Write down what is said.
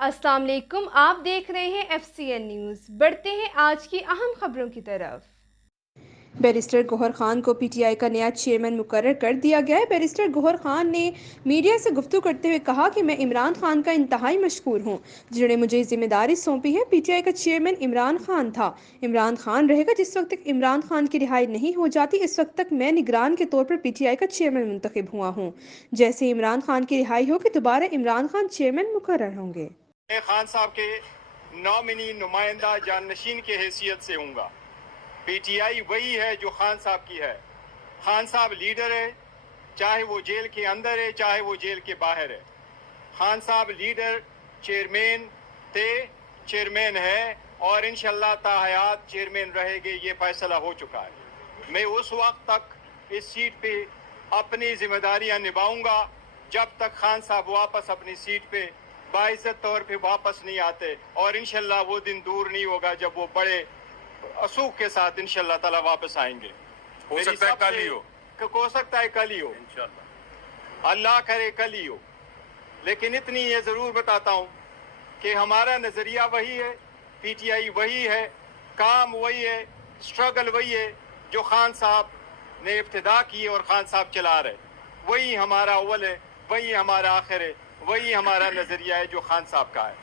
अस्सलाम वालेकुम, आप देख रहे हैं FCN न्यूज़। बढ़ते हैं आज की अहम खबरों की तरफ। बैरिस्टर गौहर खान को पीटीआई का नया चेयरमैन मुकर्रर कर दिया गया है। बैरिस्टर गौहर खान ने मीडिया से गुफ्तगू करते हुए कहा कि मैं इमरान खान का इंतहाई मशकूर हूँ जिन्होंने मुझे जिम्मेदारी सौंपी है। पीटीआई का चेयरमैन इमरान खान था, इमरान खान रहेगा। जिस वक्त तक इमरान खान की रिहाई नहीं हो जाती, इस वक्त तक मैं निगरान के तौर पर पीटीआई का चेयरमैन मुंतखब हुआ हूँ। जैसे इमरान खान की रिहाई होगी, दोबारा इमरान खान चेयरमैन मुकर्रर होंगे। खान साहब के नॉमिनी नुमाइंदा जानशीन की हैसियत से हूँगा। पीटीआई वही है जो खान साहब की है। खान साहब लीडर है, चाहे वो जेल के अंदर है चाहे वो जेल के बाहर है। खान साहब लीडर चेयरमैन थे, चेयरमैन है और इंशाल्लाह ताहयात चेयरमैन रहेंगे, ये फैसला हो चुका है। मैं उस वक्त तक इस सीट पे अपनी जिम्मेदारियां निभाऊंगा जब तक खान साहब वापस अपनी सीट पे बाइज्जत तौर पे वापस नहीं आते, और इंशाल्लाह वो दिन दूर नहीं होगा जब वो बड़े असूख के साथ इंशाल्लाह ताला वापस आएंगे। हो सकता है कल ही हो सकता है कल ही हो, इंशाल्लाह अल्लाह करे कल ही हो। लेकिन इतनी ये जरूर बताता हूँ कि हमारा नजरिया वही है, पीटीआई वही है, काम वही है, स्ट्रगल वही है जो खान साहब ने इब्तिदा की और खान साहब चला रहे। वही हमारा अव्वल है, वही हमारा आखिर है, वही हमारा नजरिया है जो खान साहब का है।